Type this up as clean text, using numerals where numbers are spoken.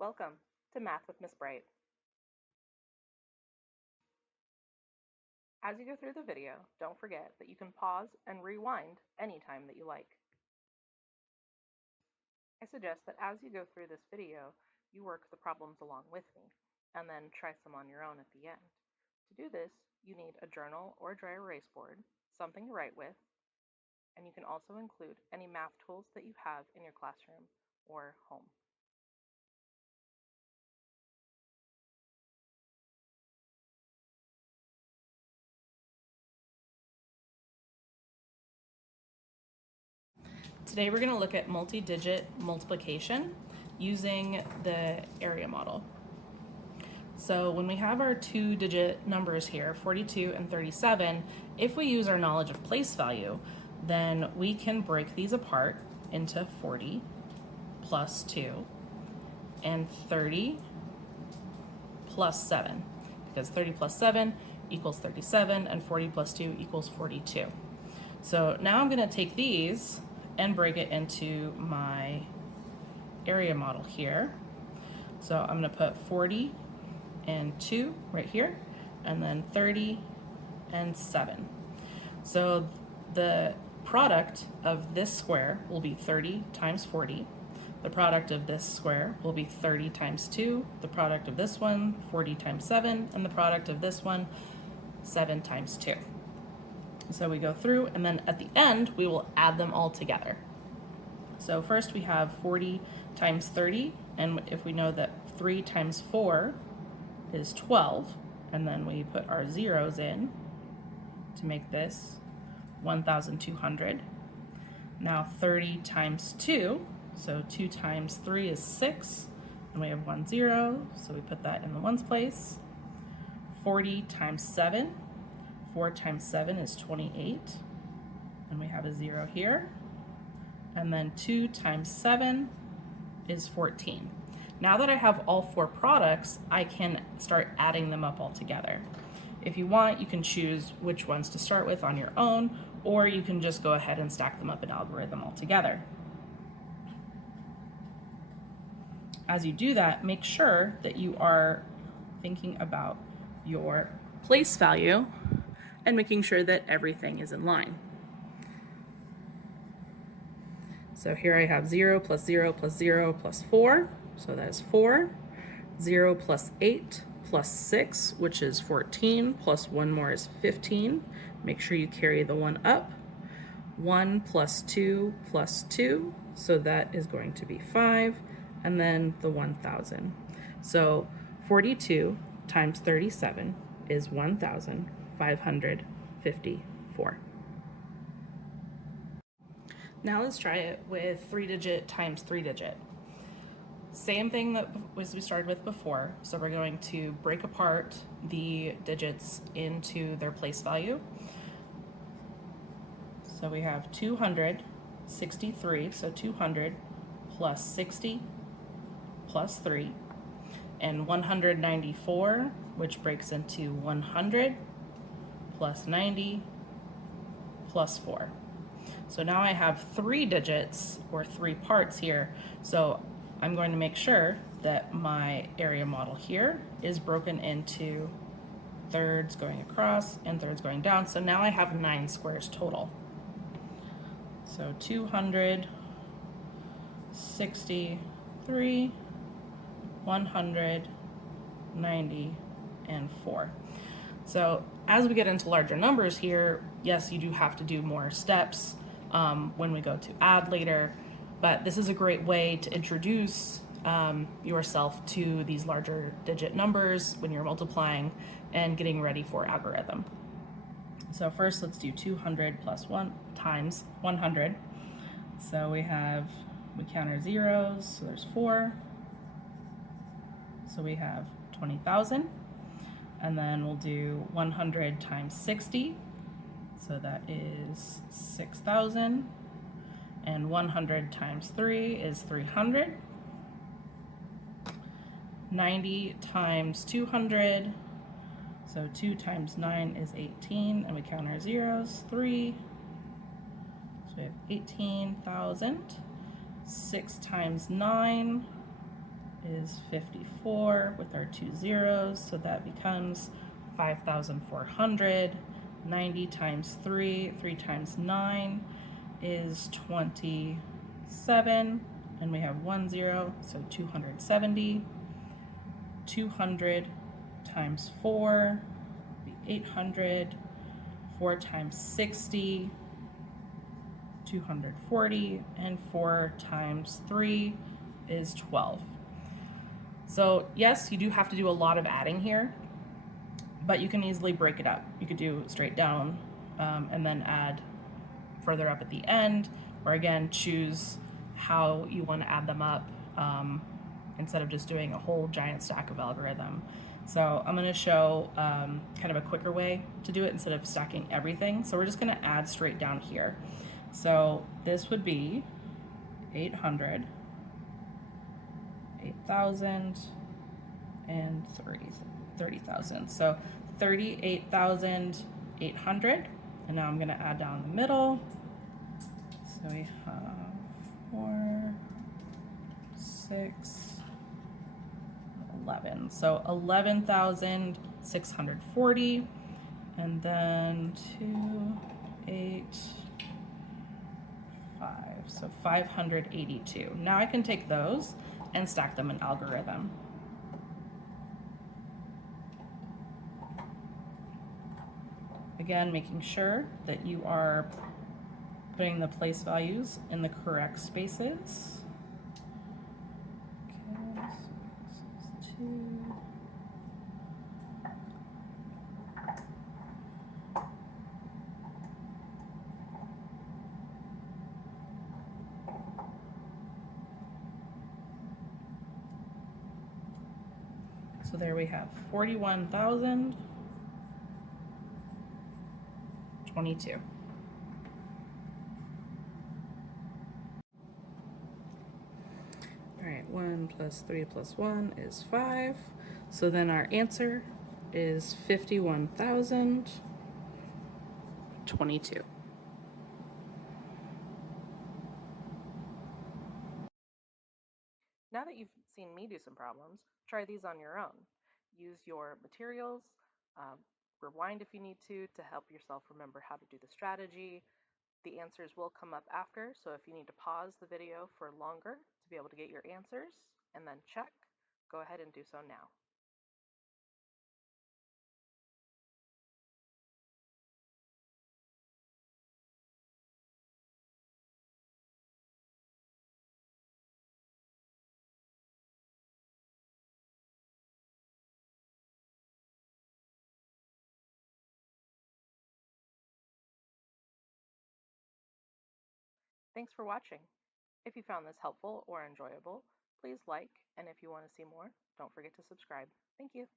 Welcome to Math with Miss Bright. As you go through the video, don't forget that you can pause and rewind anytime that you like. I suggest that as you go through this video, you work the problems along with me, and then try some on your own at the end. To do this, you need a journal or a dry erase board, something to write with, and you can also include any math tools that you have in your classroom or home. Today we're going to look at multi-digit multiplication using the area model. So when we have our two-digit numbers here, 42 and 37, if we use our knowledge of place value, then we can break these apart into 40 plus 2 and 30 plus 7, because 30 plus 7 equals 37 and 40 plus 2 equals 42. So now I'm going to take these and break it into my area model here. So I'm going to put 40 and 2 right here, and then 30 and 7. So the product of this square will be 30 times 40. The product of this square will be 30 times 2. The product of this one, 40 times 7. And the product of this one, 7 times 2. So we go through, and then at the end, we will add them all together. So first we have 40 times 30, and if we know that 3 times 4 is 12, and then we put our zeros in to make this 1,200. Now 30 times 2, so 2 times 3 is 6, and we have 1 0, so we put that in the ones place. 40 times 7, 4 times 7 is 28, and we have a 0 here. And then 2 times 7 is 14. Now that I have all four products, I can start adding them up all together. If you want, you can choose which ones to start with on your own, or you can just go ahead and stack them up in algorithm all together. As you do that, make sure that you are thinking about your place value and making sure that everything is in line. So here I have 0 plus 0 plus 0 plus 4, so that is 4. 0 plus 8 plus 6, which is 14, plus 1 more is 15. Make sure you carry the 1 up. 1 plus 2 plus 2, so that is going to be 5, and then the 1,000. So 42 times 37 is 1,554. Now let's try it with 3-digit times 3-digit. Same thing that we started with before. So we're going to break apart the digits into their place value. So we have 263, so 200 plus 60 plus 3, and 194, which breaks into 100 plus 90 plus 4. So now I have 3 digits, or 3 parts here. So I'm going to make sure that my area model here is broken into thirds going across and thirds going down. So now I have 9 squares total. So 263, 100, 90, and 4. So as we get into larger numbers here, yes, you do have to do more steps when we go to add later, but this is a great way to introduce yourself to these larger digit numbers when you're multiplying and getting ready for algorithm. So first, let's do 200 plus 1 times 100. So we count our zeros, so there's 4. So we have 20,000. And then we'll do 100 times 60. So that is 6,000. And 100 times 3 is 300. 90 times 200. So 2 times 9 is 18, and we count our zeros, 3. So we have 18,000. 6 times 9 is 54 with our 2 zeros, so that becomes 5,400. 90 times 3, 3 times 9 is 27, and we have 1 0, so 270. 200 times 4 would be 800. 4 times 60, 240, and 4 times 3 is 12. So yes, you do have to do a lot of adding here, but you can easily break it up. You could do straight down and then add further up at the end, or again, choose how you want to add them up instead of just doing a whole giant stack of algorithm. So I'm going to show kind of a quicker way to do it instead of stacking everything. So we're just going to add straight down here. So this would be 800, 8,000, and 30,000. So 38,800. And now I'm going to add down the middle. So we have 4, 6, 11. So 11,640, and then 2, 8, 5. So 582. Now I can take those and stack them in algorithm. Again, making sure that you are putting the place values in the correct spaces. Okay, so this is 2. So there we have 41,022. All right, 1 plus 3 plus 1 is 5. So then our answer is 51,022. Now that you've seen me do some problems, try these on your own. Use your materials, rewind if you need to help yourself remember how to do the strategy. The answers will come up after, so if you need to pause the video for longer to be able to get your answers and then check, go ahead and do so now. Thanks for watching. If you found this helpful or enjoyable, please like, and if you want to see more, don't forget to subscribe. Thank you.